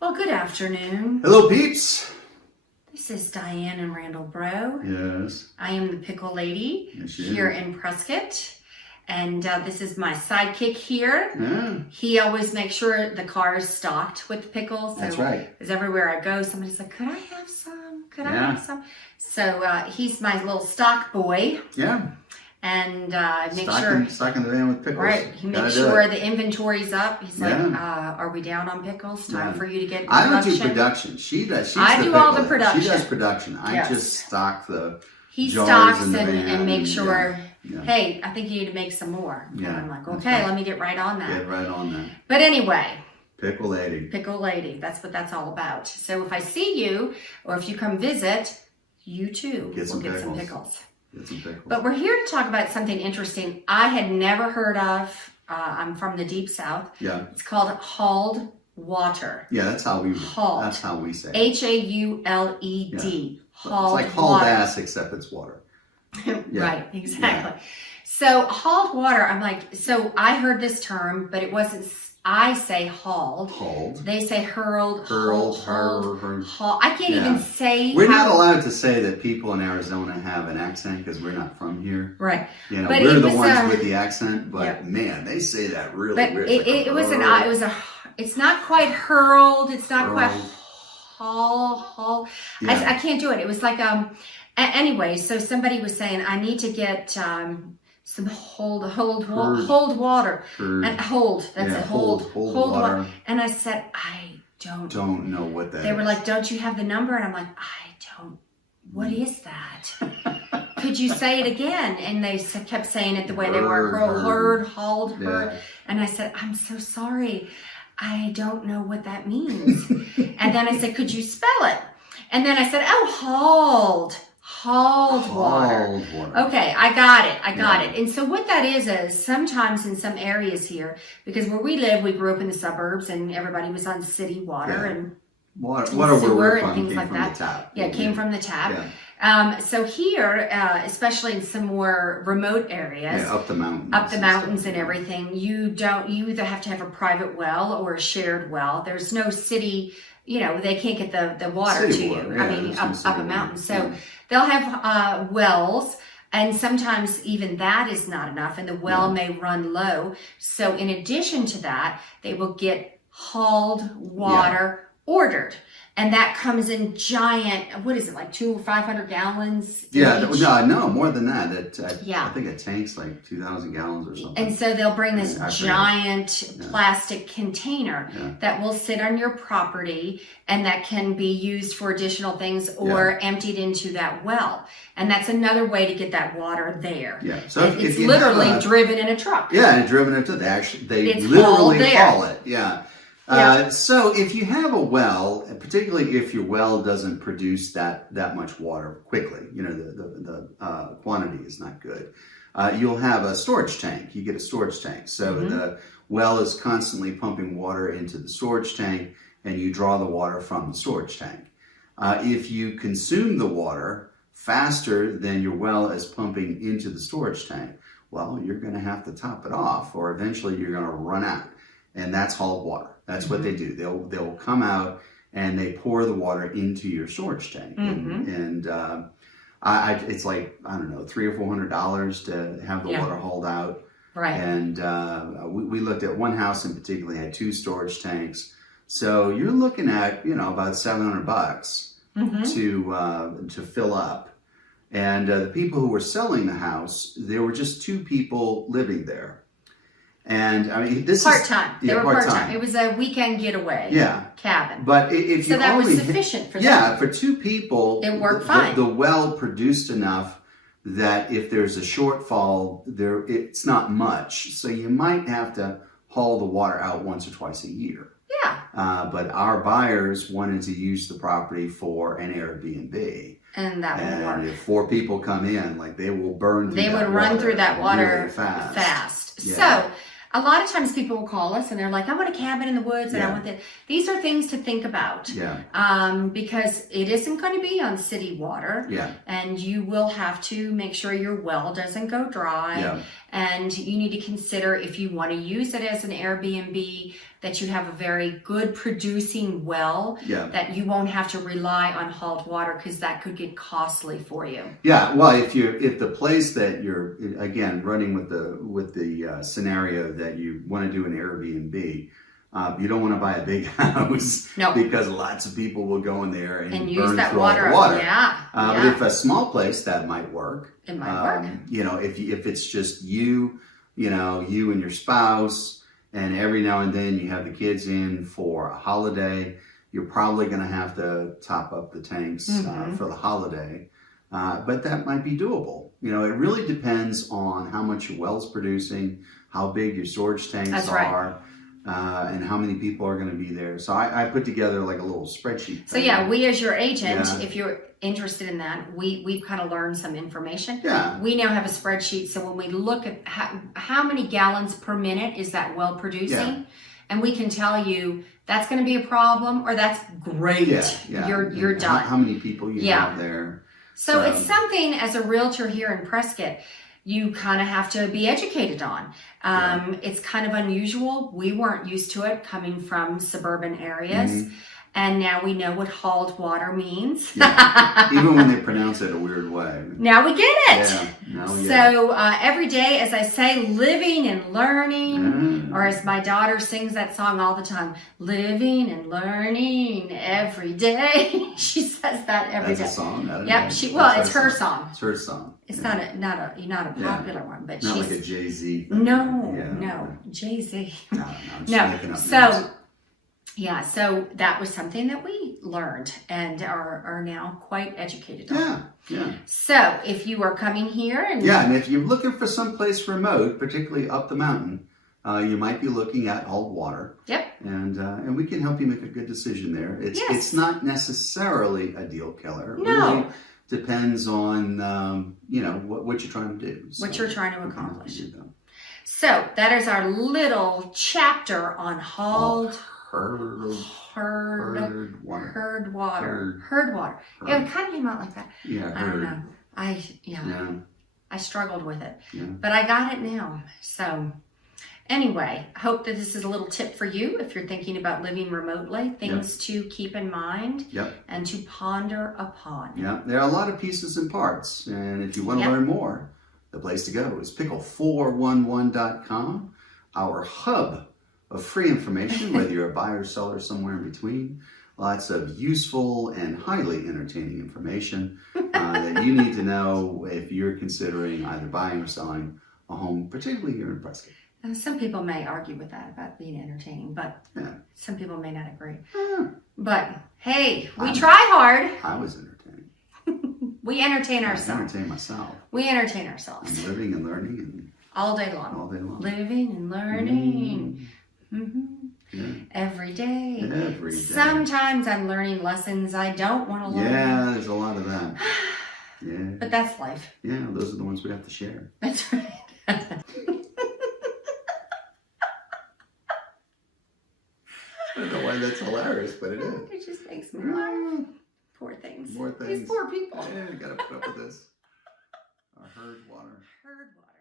Well, good afternoon. Hello, peeps. This is Diane and Randall Breaux. Yes. I am the Pickle Lady here in Prescott. And this is my sidekick here. Yeah. He always makes sure the car is stocked with pickles. So, that's right. Because everywhere I go, somebody's like, could I have some? Could I have some? So he's my little stock boy. Yeah. And make sure stocking the van with pickles. Right, he makes sure the inventory's up. He's like, "Are we down on pickles? Time for you to get." I don't do production. She does. I do all the production. She does production. I just stock the. He jars stocks in the van and makes sure. Yeah. Hey, I think you need to make some more. Yeah, and I'm like, okay, let me get right on that. Get right on that. But anyway. Pickle Lady. Pickle Lady. That's what that's all about. So if I see you, or if you come visit, you too will get some pickles. But we're here to talk about something interesting I had never heard of. I'm from the deep south. Yeah. It's called hauled water. Yeah, that's how we hauled. That's how we say it. Hauled. Yeah. Hauled. It's like hauled ass, except it's water. Right, exactly. Yeah. So hauled water, I'm like, so I heard this term, but it wasn't. I say hauled. Hauled. They say hurled. Hauled. I can't even say. We're not allowed to say that people in Arizona have an accent because we're not from here. Right. You know, we're the ones with the accent, but man, they say that really weird. It's not quite hurled. It's not quite haul. Yeah. I can't do it. It was like anyway. So somebody was saying I need to get some hold water and hold. That's it. Hold water. And I said I don't know what that is. They were like, don't you have the number? And I'm like, I don't. What is that? Could you say it again? And they kept saying it the way they were. Hauled. And I said, I'm so sorry. I don't know what that means. And then I said, could you spell it? And then I said, hauled water. Okay, I got it. And so what that is sometimes in some areas here, because where we live, we grew up in the suburbs and everybody was on city water and sewer and things like that. Yeah, it came from the tap. Yeah. So here, especially in some more remote areas, up the mountains and everything, you either have to have a private well or a shared well. There's no city. You know, they can't get the water to you. Yeah, I mean, up a mountain. So they'll have wells, and sometimes even that is not enough, and the well may run low. So in addition to that, they will get hauled water ordered. And that comes in giant, what is it, like 200 or 500 gallons? Yeah, no, more than that. I think a tank's like 2,000 gallons or something. And so they'll bring this giant plastic container that will sit on your property and that can be used for additional things or emptied into that well. And that's another way to get that water there. Yeah, so it's literally driven in a truck. Yeah, and driven into they literally haul it. Yeah. So if you have a well, particularly if your well doesn't produce that much water quickly, you know, the quantity is not good, you'll have a storage tank. You get a storage tank. So the well is constantly pumping water into the storage tank and you draw the water from the storage tank. If you consume the water faster than your well is pumping into the storage tank, well, you're going to have to top it off or eventually you're going to run out. And that's hauled water. That's what they do. They'll come out and they pour the water into your storage tank. And it's like, I don't know, $300 or $400 to have the water hauled out. Right. And we looked at one house in particular, had 2 storage tanks. So you're looking at, you know, about $700 to fill up. And the people who were selling the house, there were just 2 people living there. And I mean, this part-time. They were part-time. It was a weekend getaway. Cabin. But if you that was sufficient for them. Yeah, for 2 people, it worked fine. The well produced enough that if there's a shortfall, it's not much. So you might have to haul the water out once or twice a year. Yeah. But our buyers wanted to use the property for an Airbnb. And that will work. And if 4 people come in, like they will burn through They would run through that water really fast. Yeah. So a lot of times people will call us and they're like, I want a cabin in the woods and I want that. These are things to think about. Because it isn't going to be on city water. And you will have to make sure your well doesn't go dry. And you need to consider, if you want to use it as an Airbnb, that you have a very good producing well, that you won't have to rely on hauled water, because that could get costly for you. Yeah, well, if the place that you're, again, running with the scenario that you want to do an Airbnb, you don't want to buy a big house, because lots of people will go in there and use burn that through all water. the water. But if a small place, that might work. It might work. You know, if it's just you and your spouse, and every now and then you have the kids in for a holiday, you're probably going to have to top up the tanks for the holiday. But that might be doable. You know, it really depends on how much your well's producing, how big your storage tanks are. And how many people are going to be there. So I put together like a little spreadsheet. So yeah, we as your agent, if you're interested in that, we've kind of learned some information. Yeah. We now have a spreadsheet, so when we look at how many gallons per minute is that well producing, and we can tell you that's going to be a problem or that's great. You're done. How many people you have there. So it's something, as a realtor here in Prescott, you kind of have to be educated on. It's kind of unusual. We weren't used to it coming from suburban areas. And now we know what hauled water means. Even when they pronounce it a weird way. Now we get it. So every day, as I say, living and learning, or as my daughter sings that song all the time, living and learning every day. She says that every day. That's a song? It's her song. It's her song. It's not a popular one, but not like a Jay-Z. No, Jay-Z. No. So that was something that we learned and are now quite educated on. So if you are coming here and if you're looking for someplace remote, particularly up the mountain, you might be looking at hauled water. And we can help you make a good decision there. It's not necessarily a deal killer. It really depends on what you're trying to do. What you're trying to accomplish. So that is our little chapter on hauled Heard water. Yeah, it kind of came out like that. I don't know. I struggled with it, but I got it now. So anyway, I hope that this is a little tip for you if you're thinking about living remotely. Things to keep in mind and to ponder upon. There are a lot of pieces and parts, and if you want to learn more, the place to go is pickle411.com, our hub of free information, whether you're a buyer or seller, somewhere in between. Lots of useful and highly entertaining information that you need to know if you're considering either buying or selling a home, particularly here in Prescott. Some people may argue with that about being entertaining, but some people may not agree. But hey, we try hard. I was entertaining. We entertain ourselves. I entertain myself. We entertain ourselves. And living and learning and all day long. All day long. Living and learning. Every day. Every day. Sometimes I'm learning lessons I don't want to learn. Yeah, there's a lot of that. But that's life. Yeah, those are the ones we have to share. That's right. I don't know why that's hilarious, but it is. It just makes me laugh. Poor things. More things. These poor people. Yeah, you gotta put up with this. Herd water. Herd water.